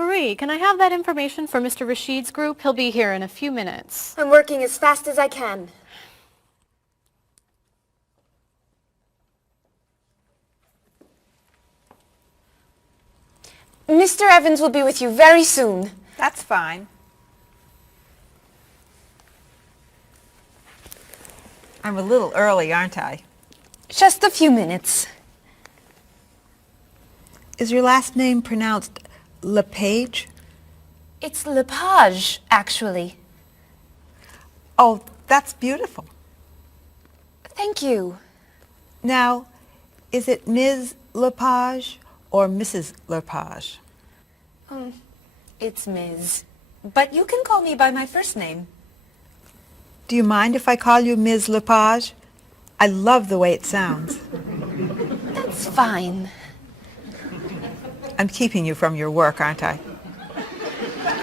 Marie, can I have that information for Mr. Rashid's group? He'll be here in a few minutes. I'm working as fast as I can. Mr. Evans will be with you very soon. That's fine. I'm a little early, aren't I? Just a few minutes. Is your last name pronounced LePage? It's Lepage, actually. Oh, that's beautiful. Thank you. Now, is it Ms. Lepage or Mrs. Lepage? It's Ms. But you can call me by my first name. Do you mind if I call you Ms. Lepage? I love the way it sounds. That's fine. I'm keeping you from your work, aren't I?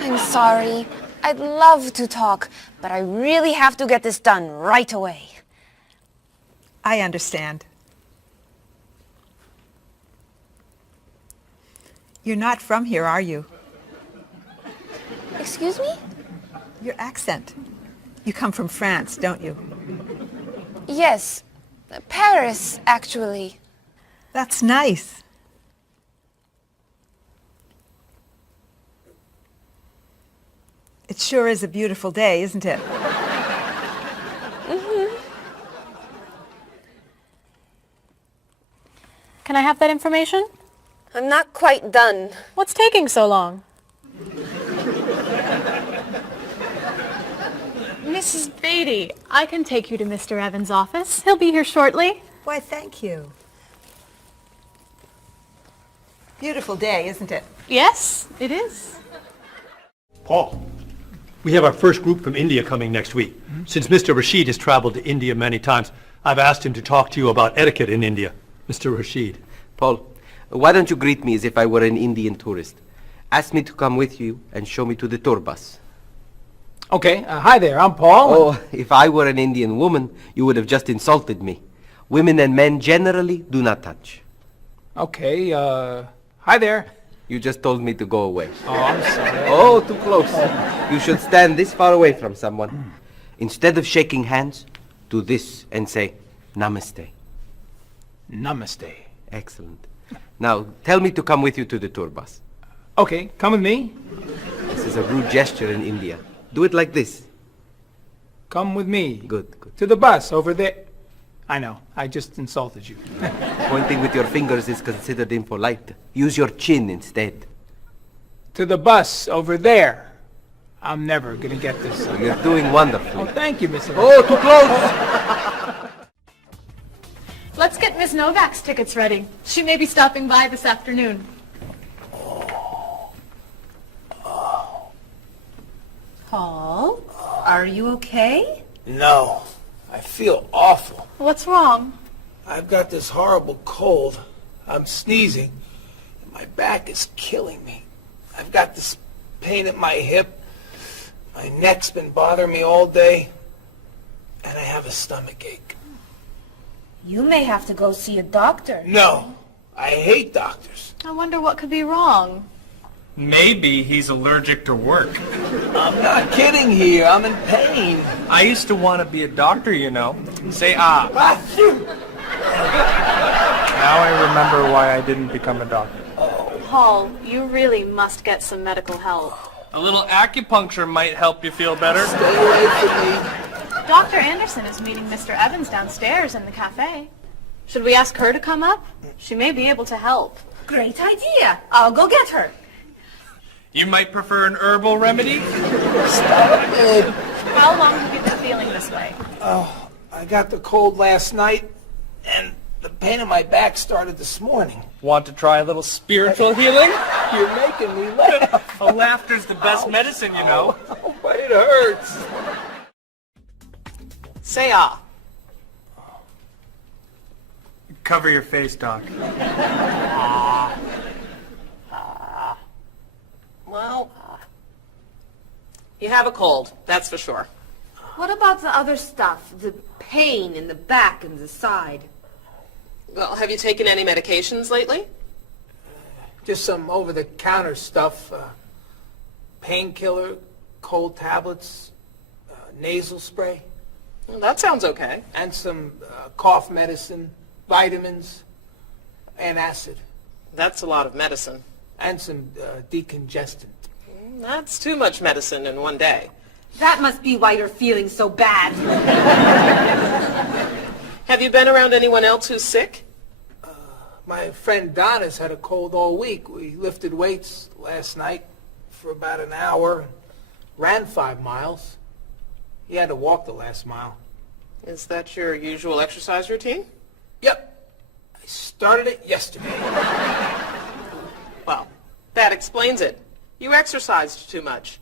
I'm sorry. I'd love to talk, but I really have to get this done right away. I understand. You're not from here, are you? Excuse me? Your accent. You come from France, don't you? Yes. Paris, actually. That's nice. It sure is a beautiful day, isn't it? Can I have that information? I'm not quite done. What's taking so long? Mrs. Beatty, I can take you to Mr. Evans' office. He'll be here shortly. Why, thank you. Beautiful day, isn't it? Yes, it is. Paul, we have our first group from India coming next week. Since Mr. Rashid has traveled to India many times, I've asked him to talk to you about etiquette in India. Mr. Rashid. Paul, why don't you greet me as if I were an Indian tourist? Ask me to come with you and show me to the tour bus. Okay, hi there, I'm Paul. Oh, if I were an Indian woman, you would have just insulted me. Women and men generally do not touch. Okay, hi there. You just told me to go away. Oh, I'm sorry. Oh, too close. You should stand this far away from someone. Instead of shaking hands, do this and say, Namaste. Namaste. Excellent. Now, tell me to come with you to the tour bus. Okay, come with me. This is a rude gesture in India. Do it like this. Come with me. Good, good. To the bus over there. I know, I just insulted you. Pointing with your fingers is considered impolite. Use your chin instead. To the bus over there. I'm never gonna get this. You're doing wonderfully. Oh, thank you, Mr. Oh, too close! Let's get Miss Novak's tickets ready. She may be stopping by this afternoon. Paul, are you okay? No, I feel awful. What's wrong? I've got this horrible cold. I'm sneezing, and my back is killing me. I've got this pain at my hip. My neck's been bothering me all day, and I have a stomach ache. You may have to go see a doctor. No, I hate doctors. I wonder what could be wrong. Maybe he's allergic to work. I'm not kidding here. I'm in pain. I used to want to be a doctor, you know. Say ah. Ah, phew. Now I remember why I didn't become a doctor. Paul, you really must get some medical help. A little acupuncture might help you feel better. Stay away from me. Dr. Anderson is meeting Mr. Evans downstairs in the cafe. Should we ask her to come up? She may be able to help. Great idea. I'll go get her. You might prefer an herbal remedy? Stop it. How long have you been feeling this way? Oh, I got the cold last night, and the pain in my back started this morning. Want to try a little spiritual healing? You're making me laugh. Oh, laughter's the best medicine, you know. Oh, but it hurts. Say ah. Cover your face, Doc. Well, you have a cold, that's for sure. What about the other stuff? The pain in the back and the side? Well, have you taken any medications lately? Just some over-the-counter stuff. painkiller, cold tablets, nasal spray, Well, that sounds okay. and some cough medicine, vitamins, antacid, That's a lot of medicine. and some decongestant. That's too much medicine in one day. That must be why you're feeling so bad. Have you been around anyone else who's sick? My friend Donna's had a cold all week. We lifted weights last night for about an hour, ran 5 miles. He had to walk the last mile. Is that your usual exercise routine? Yep, I started it yesterday. Well, that explains it. You exercised too much.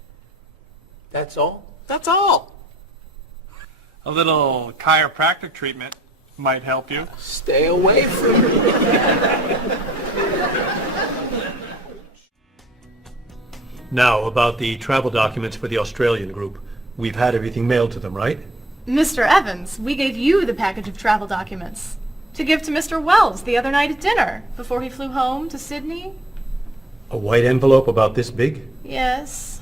That's all? That's all. A little chiropractic treatment might help you. Stay away from me. Now, about the travel documents for the Australian group. We've had everything mailed to them, right? Mr. Evans, we gave you the package of travel documents to give to Mr. Wells the other night at dinner before he flew home to Sydney. A white envelope about this big? Yes.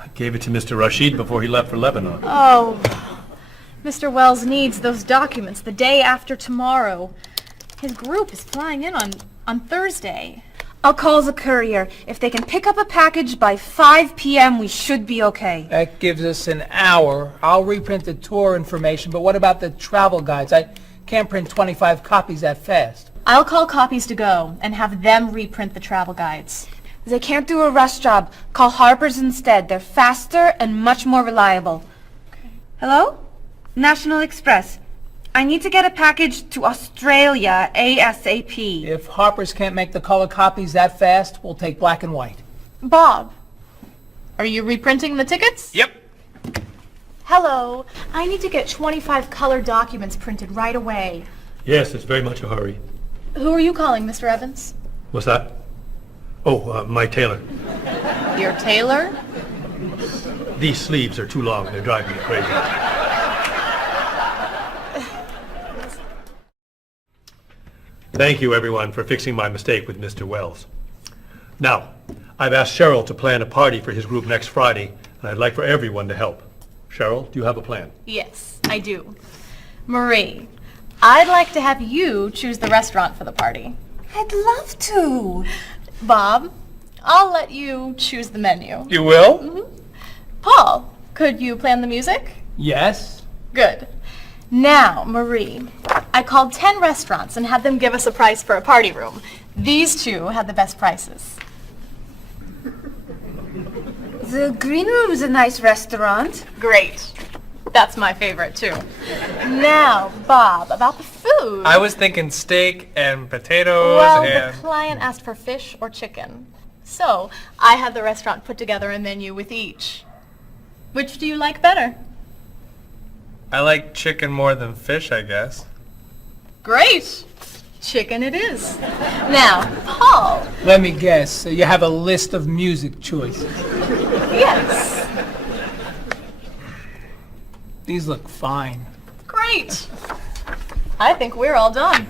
I gave it to Mr. Rashid before he left for Lebanon. Oh, Mr. Wells needs those documents the day after tomorrow. His group is flying in on Thursday. I'll call the courier. If they can pick up a package by 5 p.m., we should be okay. That gives us an hour. I'll reprint the tour information, but what about the travel guides? I can't print 25 copies that fast. I'll call Copies to Go and have them reprint the travel guides. They can't do a rush job. Call Harper's instead. They're faster and much more reliable. Okay. Hello? National Express. I need to get a package to Australia ASAP. If Harper's can't make the color copies that fast, we'll take black and white. Bob, are you reprinting the tickets? Yep. Hello. I need to get 25 color documents printed right away. Yes, it's very much a hurry. Who are you calling, Mr. Evans? What's that? Oh, my tailor. Your tailor? These sleeves are too long. They're driving me crazy. Thank you, everyone, for fixing my mistake with Mr. Wells. Now, I've asked Cheryl to plan a party for his group next Friday, and I'd like for everyone to help. Cheryl, do you have a plan? Yes, I do. Marie, I'd like to have you choose the restaurant for the party. I'd love to. Bob, I'll let you choose the menu. You will? Paul, could you plan the music? Yes? Good. Now, Marie, I called 10 restaurants and had them give us a price for a party room. These two had the best prices. The Green Room's a nice restaurant. Great. That's my favorite, too. Now, Bob, about the food. I was thinking steak and potatoes Well, the and... client asked for fish or chicken. So, I had the restaurant put together a menu with each. Which do you like better? I like chicken more than fish, I guess. Great. Chicken it is. Now, Paul. Let me guess. You have a list of music choices. Yes. These look fine. Great. I think we're all done.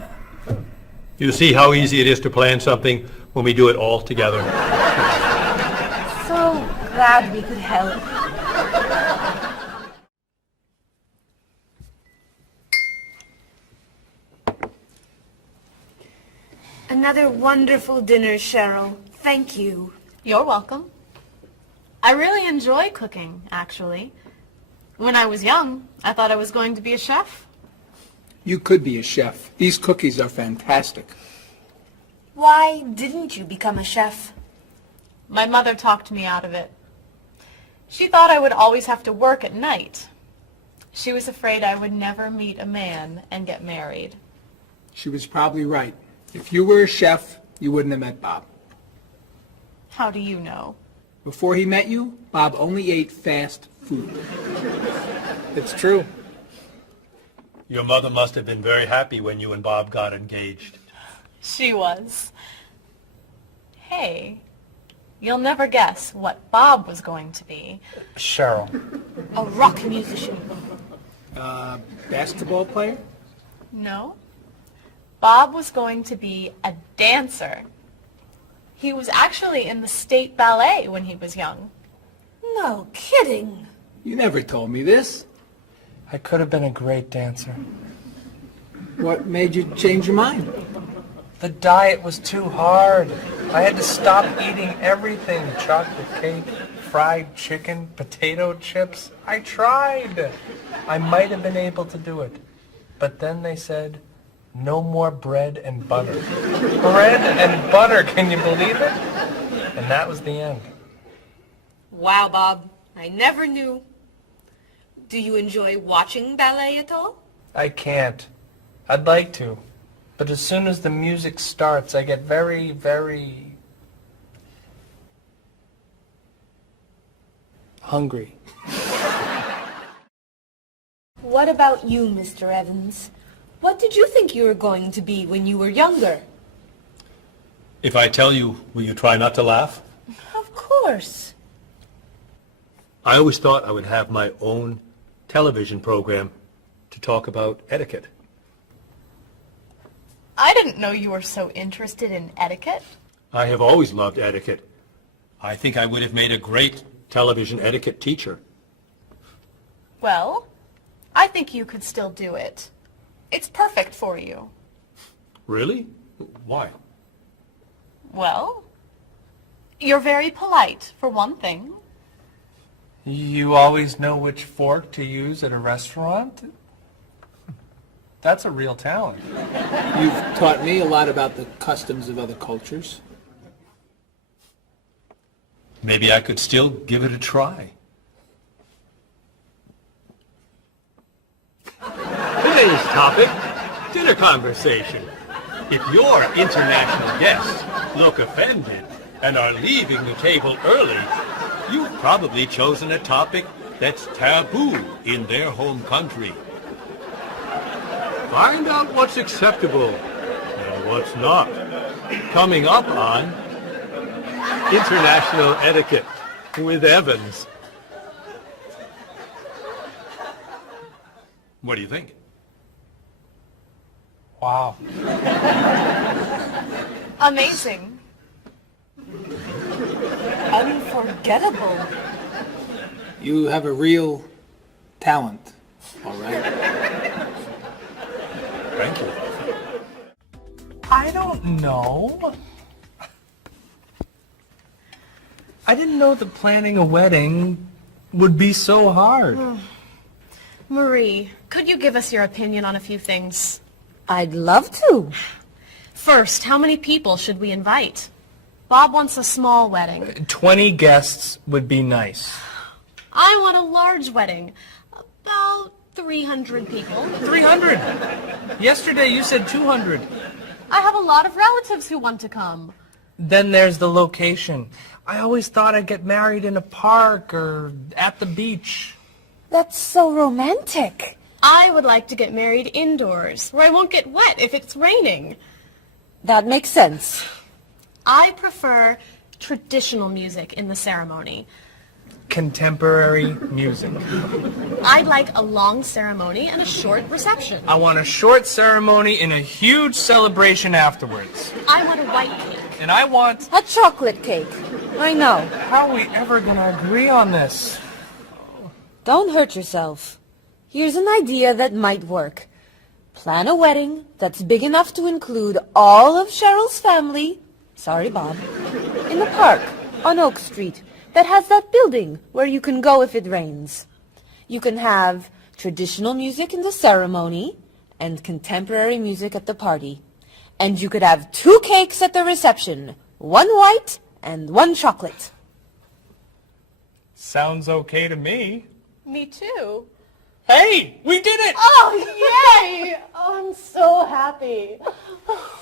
You see how easy it is to plan something when we do it all together? So glad we could help. Another wonderful dinner, Cheryl. Thank you. You're welcome. I really enjoy cooking, actually. When I was young, I thought I was going to be a chef. You could be a chef. These cookies are fantastic. Why didn't you become a chef? My mother talked me out of it. She thought I would always have to work at night. She was afraid I would never meet a man and get married. She was probably right. If you were a chef, you wouldn't have met Bob. How do you know? Before he met you, Bob only ate fast food. It's true. Your mother must have been very happy when you and Bob got engaged. She was. Hey, you'll never guess what Bob was going to be. Cheryl. A rock musician. Basketball player? No. Bob was going to be a dancer. He was actually in the state ballet when he was young. No kidding. You never told me this. I could have been a great dancer. What made you change your mind? The diet was too hard. I had to stop eating everything. Chocolate cake, fried chicken, potato chips. I tried. I might have been able to do it. But then they said, no more bread and butter. Bread and butter, can you believe it? And that was the end. Wow, Bob. I never knew. Do you enjoy watching ballet at all? I can't. I'd like to. But as soon as the music starts, I get very, very hungry. What about you, Mr. Evans? What did you think you were going to be when you were younger? If I tell you, will you try not to laugh? Of course. I always thought I would have my own television program to talk about etiquette. I didn't know you were so interested in etiquette. I have always loved etiquette. I think I would have made a great television etiquette teacher. Well, I think you could still do it. It's perfect for you. Really? Why? Well, you're very polite, for one thing. You always know which fork to use at a restaurant? That's a real talent. You've taught me a lot about the customs of other cultures. Maybe I could still give it a try. Today's topic, dinner conversation. If your international guests look offended and are leaving the table early, you've probably chosen a topic that's taboo in their home country. Find out what's acceptable and what's not. Coming up on International Etiquette with Evans. What do you think? Wow. Amazing. Unforgettable. You have a real talent, all right? Thank you. I don't know. I didn't know that planning a wedding would be so hard. Marie, could you give us your opinion on a few things? I'd love to. First, how many people should we invite? Bob wants a small wedding. 20 guests would be nice. I want a large wedding. About 300 people. 300. Yesterday you said 200. I have a lot of relatives who want to come. Then there's the location. I always thought I'd get married in a park or at the beach. That's so romantic. I would like to get married indoors, where I won't get wet if it's raining. That makes sense. I prefer traditional music in the ceremony. Contemporary music. I'd like a long ceremony and a short reception. I want a short ceremony and a huge celebration afterwards. I want a white cake. And I want... A chocolate cake. I know. How are we ever going to agree on this? Don't hurt yourself. Here's an idea that might work. Plan a wedding that's big enough to include all of Cheryl's family, sorry Bob, in a park on Oak Street that has that building where you can go if it rains. You can have traditional music in the ceremony and contemporary music at the party. And you could have 2 cakes at the reception, 1 white and 1 chocolate. Sounds okay to me. Me too. Hey, we did it! Oh, yay! Oh, I'm so happy.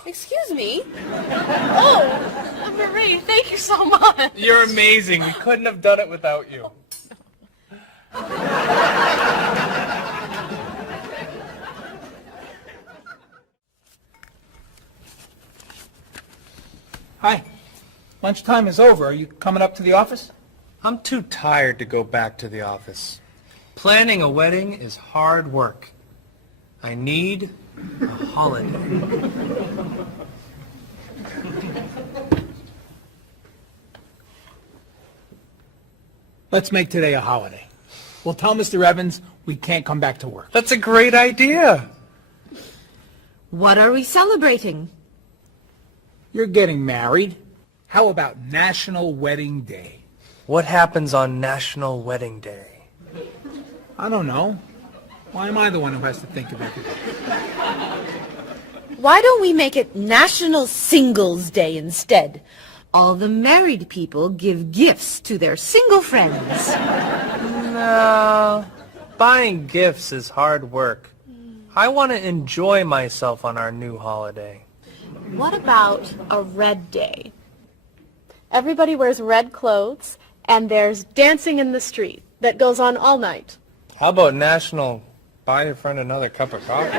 Excuse me? Oh, Marie, thank you so much. You're amazing. We couldn't have done it without you. Hi. Lunchtime is over. Are you coming up to the office? I'm too tired to go back to the office. Planning a wedding is hard work. I need a holiday. Let's make today a holiday. We'll tell Mr. Evans we can't come back to work. That's a great idea. What are we celebrating? You're getting married. How about National Wedding Day? What happens on National Wedding Day? I don't know. Why am I the one who has to think of everything? Why don't we make it National Singles Day instead? All the married people give gifts to their single friends. No. Buying gifts is hard work. I want to enjoy myself on our new holiday. What about a red day? Everybody wears red clothes, and there's dancing in the street that goes on all night. How about National Buy Your Friend Another Cup of Coffee?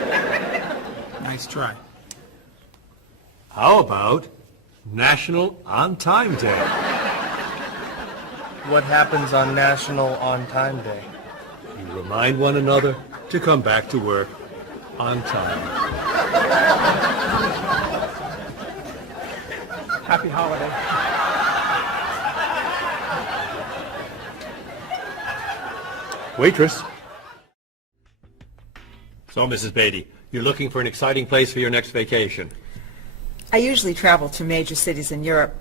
Nice try. How about National On Time Day? What happens on National On Time Day? You remind one another to come back to work on time. Happy holiday. Waitress. So, Mrs. Beatty, you're looking for an exciting place for your next vacation. I usually travel to major cities in Europe,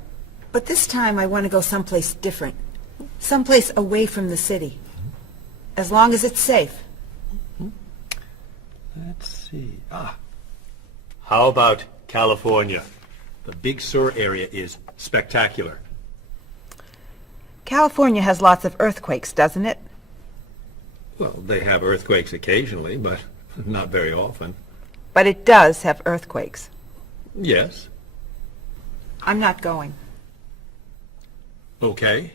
but this time I want to go someplace different. Someplace away from the city. As long as it's safe. Let's see. How about California? The Big Sur area is spectacular. California has lots of earthquakes, doesn't it? Well, they have earthquakes occasionally, but not very often. But it does have earthquakes. Yes. I'm not going. Okay.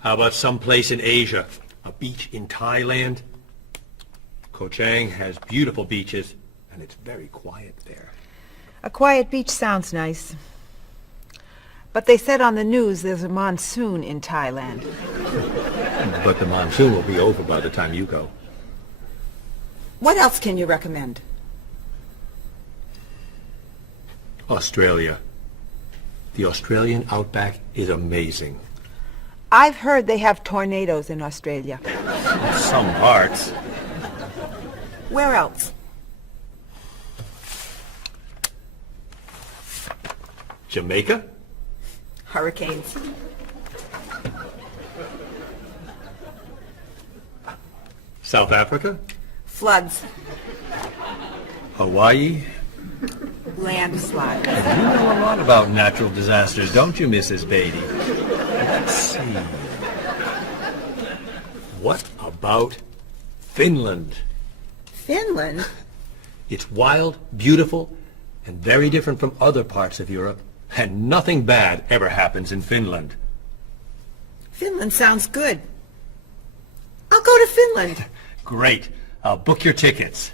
How about someplace in Asia? A beach in Thailand? Koh Chang has beautiful beaches, and it's very quiet there. A quiet beach sounds nice. But they said on the news there's a monsoon in Thailand. But the monsoon will be over by the time you go. What else can you recommend? Australia. The Australian outback is amazing. I've heard they have tornadoes in Australia. Some parts. Where else? Jamaica? Hurricanes. South Africa? Floods. Hawaii? Landslides. You know a lot about natural disasters, don't you, Mrs. Beatty? Let's see. What about Finland? Finland? It's wild, beautiful, and very different from other parts of Europe. And nothing bad ever happens in Finland. Finland sounds good. I'll go to Finland. Great. I'll book your tickets.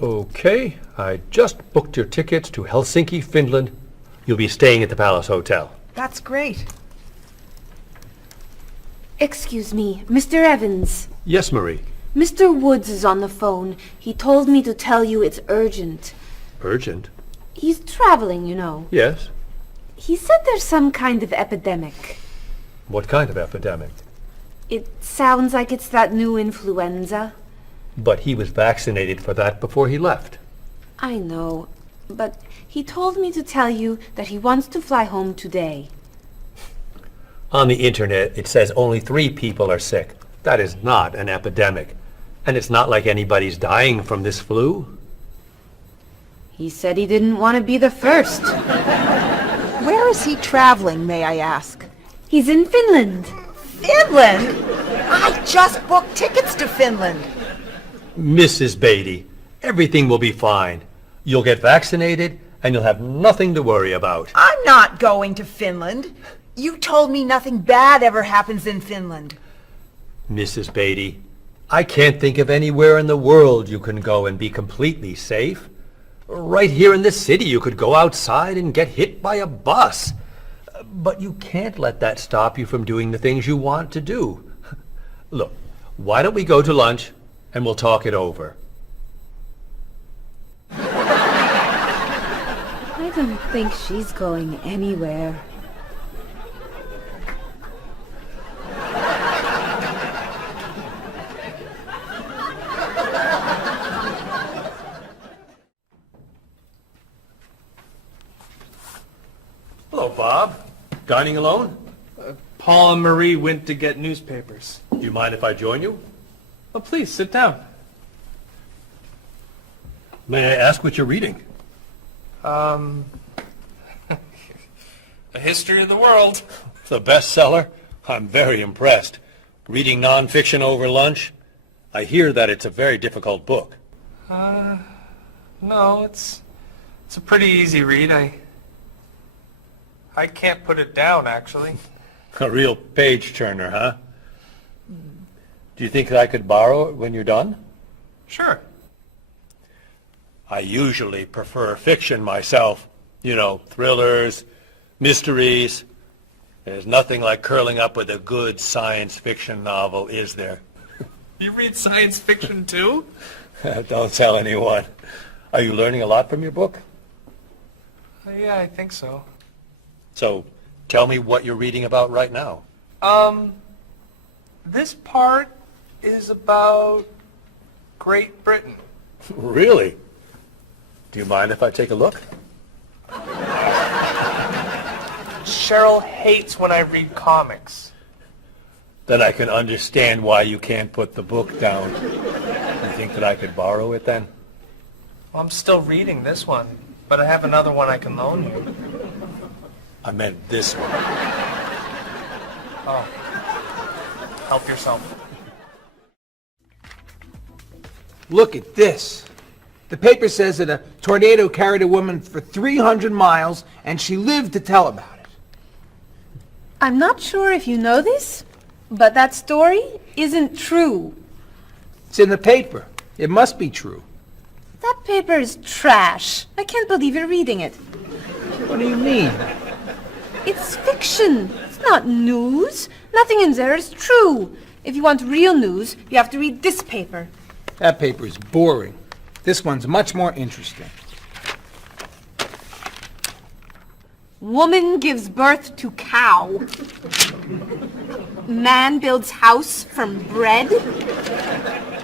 Okay, I just booked your tickets to Helsinki, Finland. You'll be staying at the Palace Hotel. That's great. Excuse me, Mr. Evans. Yes, Marie. Mr. Woods is on the phone. He told me to tell you it's urgent. Urgent? He's traveling, you know. Yes. He said there's some kind of epidemic. What kind of epidemic? It sounds like it's that new influenza. But he was vaccinated for that before he left. I know, but he told me to tell you that he wants to fly home today. On the internet, it says only 3 people are sick. That is not an epidemic. And it's not like anybody's dying from this flu. He said he didn't want to be the first. Where is he traveling, may I ask? He's in Finland. Finland? I just booked tickets to Finland. Mrs. Beatty, everything will be fine. You'll get vaccinated, and you'll have nothing to worry about. I'm not going to Finland. You told me nothing bad ever happens in Finland. Mrs. Beatty, I can't think of anywhere in the world you can go and be completely safe. Right here in this city, you could go outside and get hit by a bus. But you can't let that stop you from doing the things you want to do. Look, why don't we go to lunch and we'll talk it over? I don't think she's going anywhere. Hello, Bob. Dining alone? Paul and Marie went to get newspapers. Do you mind if I join you? Oh, please, sit down. May I ask what you're reading? A history of the world. The bestseller? I'm very impressed. Reading nonfiction over lunch? I hear that it's a very difficult book. No, it's a pretty easy read. I can't put it down, actually. A real page-turner, huh? Do you think I could borrow it when you're done? Sure. I usually prefer fiction myself. You know, thrillers, mysteries. There's nothing like curling up with a good science fiction novel, is there? You read science fiction, too? Don't tell anyone. Are you learning a lot from your book? Yeah, I think so. So, tell me what you're reading about right now. This part is about Great Britain. Really? Do you mind if I take a look? Cheryl hates when I read comics. Then I can understand why you can't put the book down. You think that I could borrow it then? Well, I'm still reading this one, but I have another one I can loan you. I meant this one. Oh. Help yourself. Look at this. The paper says that a tornado carried a woman for 300 miles, and she lived to tell about it. I'm not sure if you know this, but that story isn't true. It's in the paper. It must be true. That paper is trash. I can't believe you're reading it. What do you mean? It's fiction. It's not news. Nothing in there is true. If you want real news, you have to read this paper. That paper is boring. This one's much more interesting. Woman gives birth to cow. Man builds house from bread.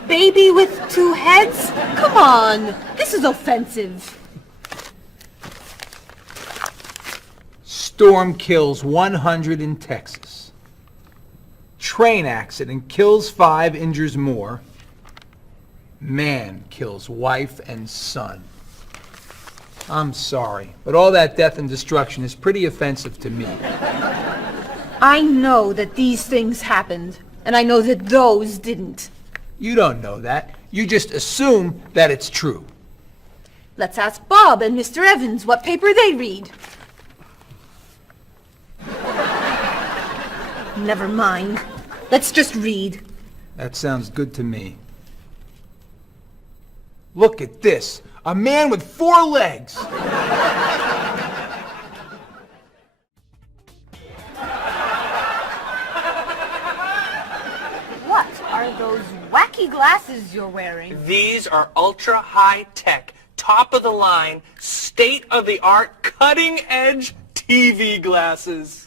Baby with 2 heads? Come on, this is offensive. Storm kills 100 in Texas. Train accident kills 5, injures more. Man kills wife and son. I'm sorry, but all that death and destruction is pretty offensive to me. I know that these things happened, and I know that those didn't. You don't know that. You just assume that it's true. Let's ask Bob and Mr. Evans what paper they read. Never mind. Let's just read. That sounds good to me. Look at this. A man with 4 legs. What are those wacky glasses you're wearing? These are ultra high tech, top of the line, state of the art, cutting edge TV glasses.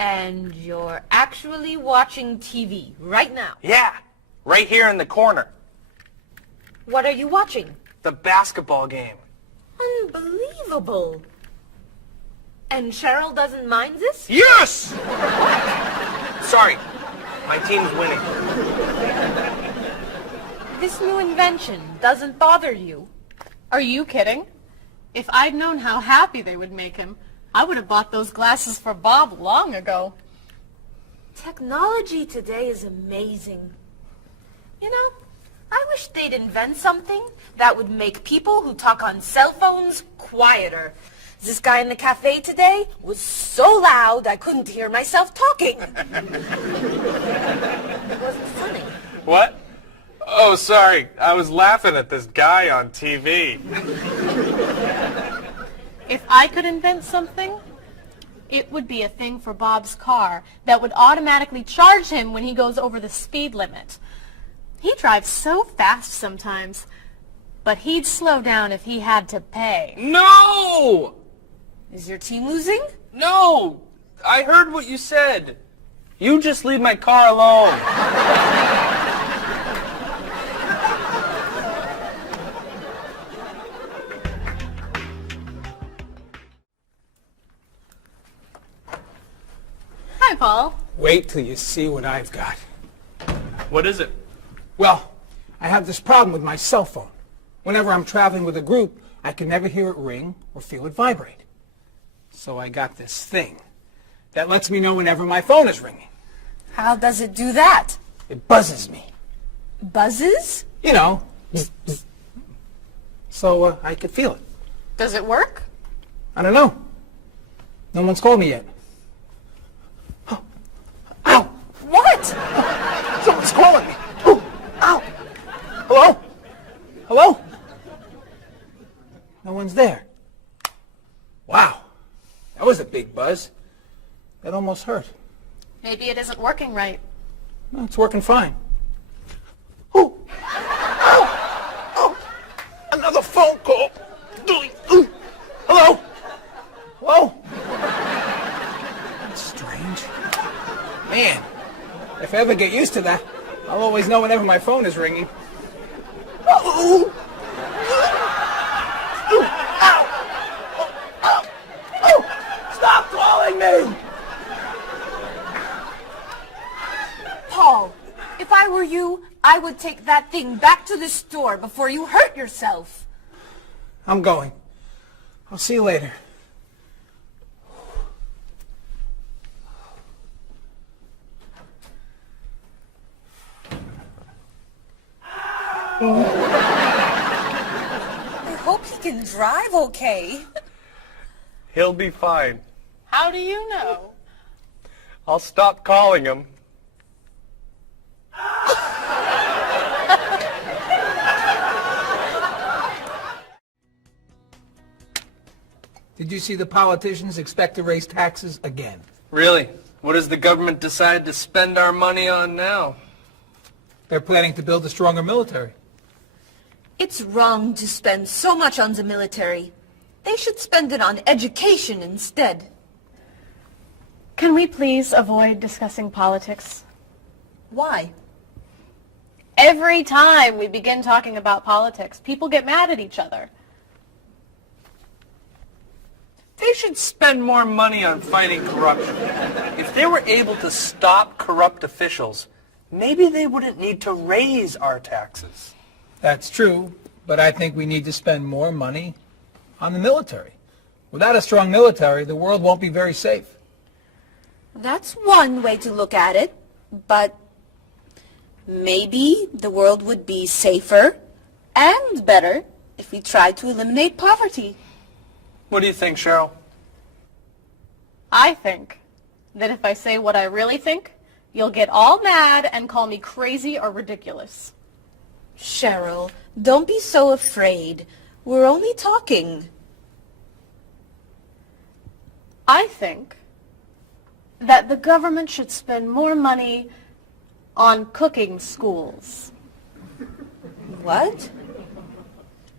And you're actually watching TV right now. Yeah, right here in the corner. What are you watching? The basketball game. Unbelievable. And Cheryl doesn't mind this? Yes! Sorry, my team's winning. This new invention doesn't bother you. Are you kidding? If I'd known how happy they would make him, I would have bought those glasses for Bob long ago. Technology today is amazing. You know, I wish they'd invent something that would make people who talk on cell phones quieter. This guy in the cafe today was so loud I couldn't hear myself talking. It wasn't funny. What? Oh, sorry. I was laughing at this guy on TV. If I could invent something, it would be a thing for Bob's car that would automatically charge him when he goes over the speed limit. He drives so fast sometimes, but he'd slow down if he had to pay. No! Is your team losing? No! I heard what you said. You just leave my car alone. Hi, Paul. Wait till you see what I've got. What is it? Well, I have this problem with my cell phone. Whenever I'm traveling with a group, I can never hear it ring or feel it vibrate. So I got this thing that lets me know whenever my phone is ringing. How does it do that? It buzzes me. Buzzes? You know, bzz, bzz. So I could feel it. Does it work? I don't know. No one's called me yet. Oh. Ow! What? Someone's calling me. Oh. Ow! Hello? Hello? No one's there. Wow. That was a big buzz. That almost hurt. Maybe it isn't working right. No, it's working fine. Oh! Ow! Oh! Another phone call. Hello? Hello? That's strange. Man, if I ever get used to that, I'll always know whenever my phone is ringing. Oh! Stop calling me! Paul, if I were you, I would take that thing back to the store before you hurt yourself. I'm going. I'll see you later. I hope he can drive okay. He'll be fine. How do you know? I'll stop calling him. Did you see the politicians expect to raise taxes again? Really? What does the government decide to spend our money on now? They're planning to build a stronger military. It's wrong to spend so much on the military. They should spend it on education instead. Can we please avoid discussing politics? Why? Every time we begin talking about politics, people get mad at each other. They should spend more money on fighting corruption. If they were able to stop corrupt officials, maybe they wouldn't need to raise our taxes. That's true, but I think we need to spend more money on the military. Without a strong military, the world won't be very safe. That's one way to look at it, but maybe the world would be safer and better if we tried to eliminate poverty. What do you think, Cheryl? I think that if I say what I really think, you'll get all mad and call me crazy or ridiculous. Cheryl, don't be so afraid. We're only talking. I think that the government should spend more money on cooking schools. What?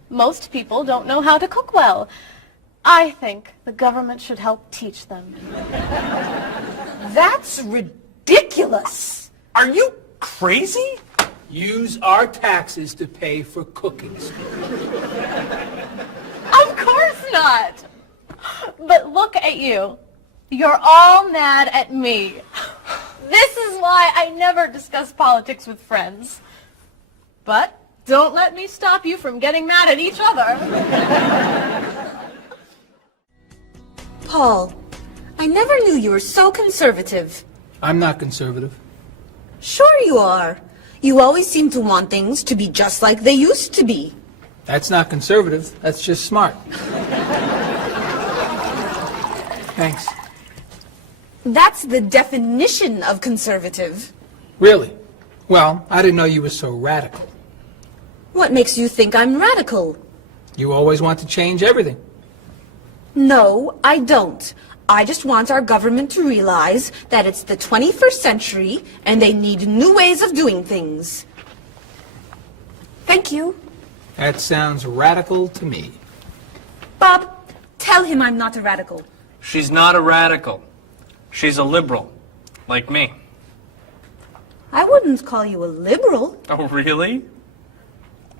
Most people don't know how to cook well. I think the government should help teach them. That's ridiculous. Are you crazy? Use our taxes to pay for cooking school. Of course not. But look at you. You're all mad at me. This is why I never discuss politics with friends. But don't let me stop you from getting mad at each other. Paul, I never knew you were so conservative. I'm not conservative. Sure you are. You always seem to want things to be just like they used to be. That's not conservative. That's just smart. Thanks. That's the definition of conservative. Really? Well, I didn't know you were so radical. What makes you think I'm radical? You always want to change everything. No, I don't. I just want our government to realize that it's the 21st century and they need new ways of doing things. Thank you. That sounds radical to me. Bob, tell him I'm not a radical. She's not a radical. She's a liberal, like me. I wouldn't call you a liberal. Oh, really?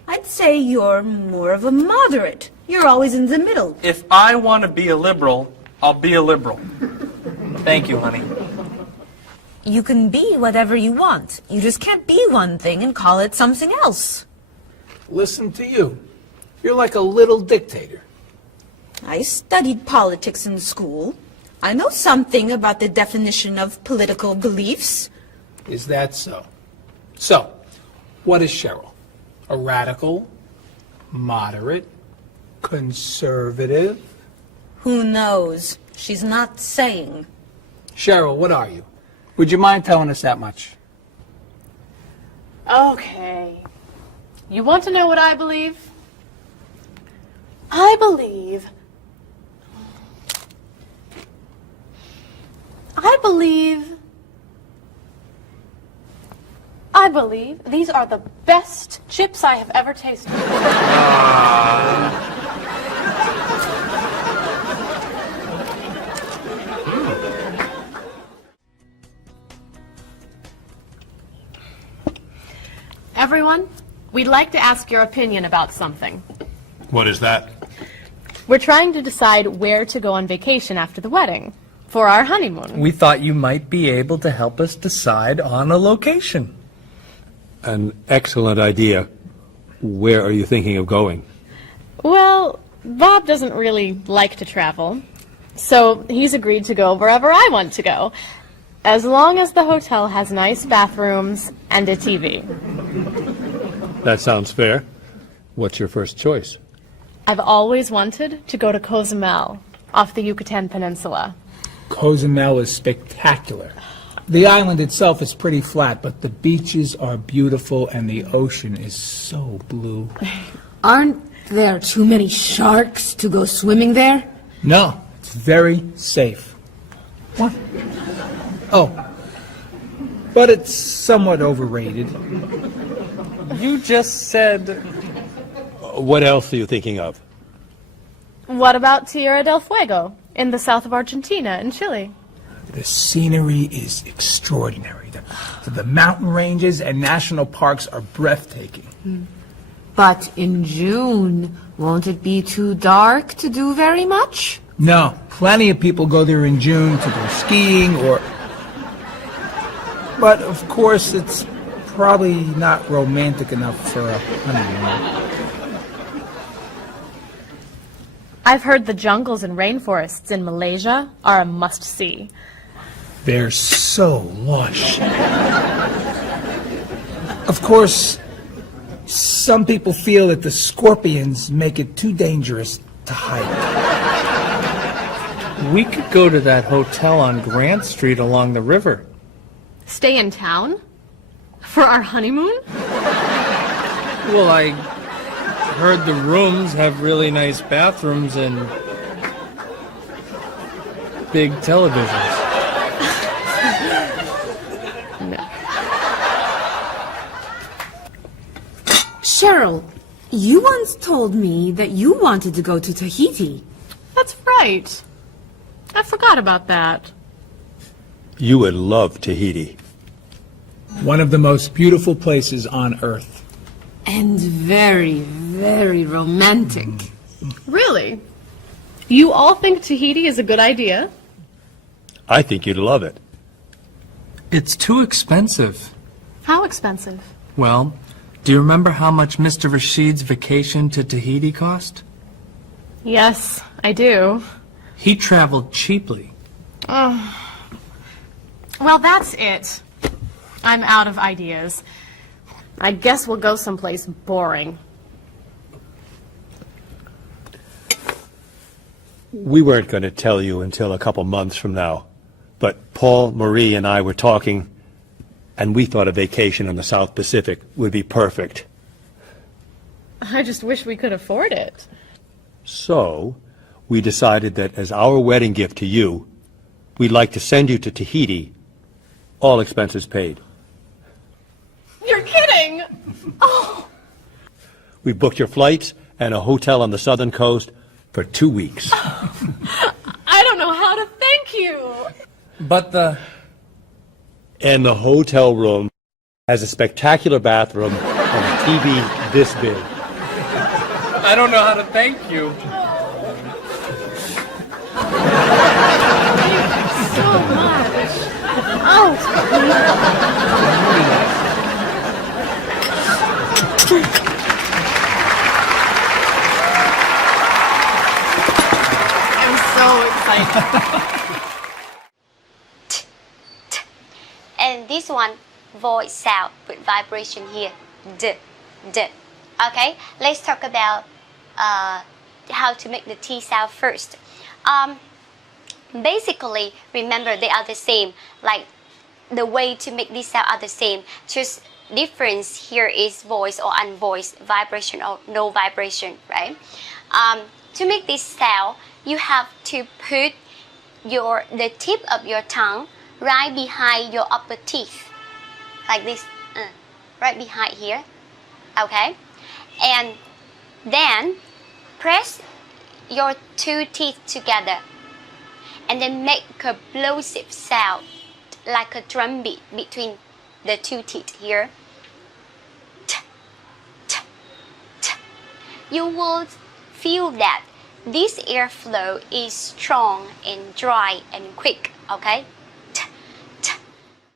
I'd say you're more of a moderate. You're always in the middle. If I want to be a liberal, I'll be a liberal. Thank you, honey. You can be whatever you want. You just can't be one thing and call it something else. Listen to you. You're like a little dictator. I studied politics in school. I know something about the definition of political beliefs. Is that so? So, what is Cheryl? A radical? Moderate? Conservative? Who knows? She's not saying. Cheryl, what are you? Would you mind telling us that much? Okay. You want to know what I believe? I believe these are the best chips I have ever tasted. Everyone, we'd like to ask your opinion about something. What is that? We're trying to decide where to go on vacation after the wedding for our honeymoon. We thought you might be able to help us decide on a location. An excellent idea. Where are you thinking of going? Well, Bob doesn't really like to travel, so he's agreed to go wherever I want to go, as long as the hotel has nice bathrooms and a TV. That sounds fair. What's your first choice? I've always wanted to go to Cozumel, off the Yucatan Peninsula. Cozumel is spectacular. The island itself is pretty flat, but the beaches are beautiful and the ocean is so blue. Aren't there too many sharks to go swimming there? No, it's very safe. What? Oh, but it's somewhat overrated. You just said... What else are you thinking of? What about Tierra del Fuego, in the south of Argentina and Chile? The scenery is extraordinary. The mountain ranges and national parks are breathtaking. But in June, won't it be too dark to do very much? No, plenty of people go there in June to go skiing or... But, of course, it's probably not romantic enough for a honeymoon. I've heard the jungles and rainforests in Malaysia are a must-see. They're so lush. Of course, some people feel that the scorpions make it too dangerous to hike. We could go to that hotel on Grant Street along the river. Stay in town? For our honeymoon? Well, I heard the rooms have really nice bathrooms and big televisions. Cheryl, you once told me that you wanted to go to Tahiti. That's right. I forgot about that. You would love Tahiti. One of the most beautiful places on Earth. And very, very romantic. Really? You all think Tahiti is a good idea? I think you'd love it. It's too expensive. How expensive? Well, do you remember how much Mr. Rashid's vacation to Tahiti cost? Yes, I do. He traveled cheaply. Oh. Well, that's it. I'm out of ideas. I guess we'll go someplace boring. We weren't going to tell you until a couple months from now, but Paul, Marie, and I were talking, and we thought a vacation in the South Pacific would be perfect. I just wish we could afford it. So, we decided that as our wedding gift to you, we'd like to send you to Tahiti, all expenses paid. You're kidding! Oh! We booked your flights and a hotel on the southern coast for 2 weeks. I don't know how to thank you! But And the hotel room has a spectacular bathroom and a TV this big. I don't know how to thank you. Thank you so much. Oh, And this one, voice sound with vibration here. D, d. Okay, let's talk about how to make the T sound first. Basically, remember they are the same. Like the way to make this sound are the same. Just difference here is voice or unvoiced, vibration or no vibration, right? To make this sound, you have to put the tip of your tongue right behind your upper teeth, like this, right behind here. Okay, and then press your two teeth together, and then make a plosive sound like a drum beat between the two teeth here. You will feel that this airflow is strong and dry and quick, okay?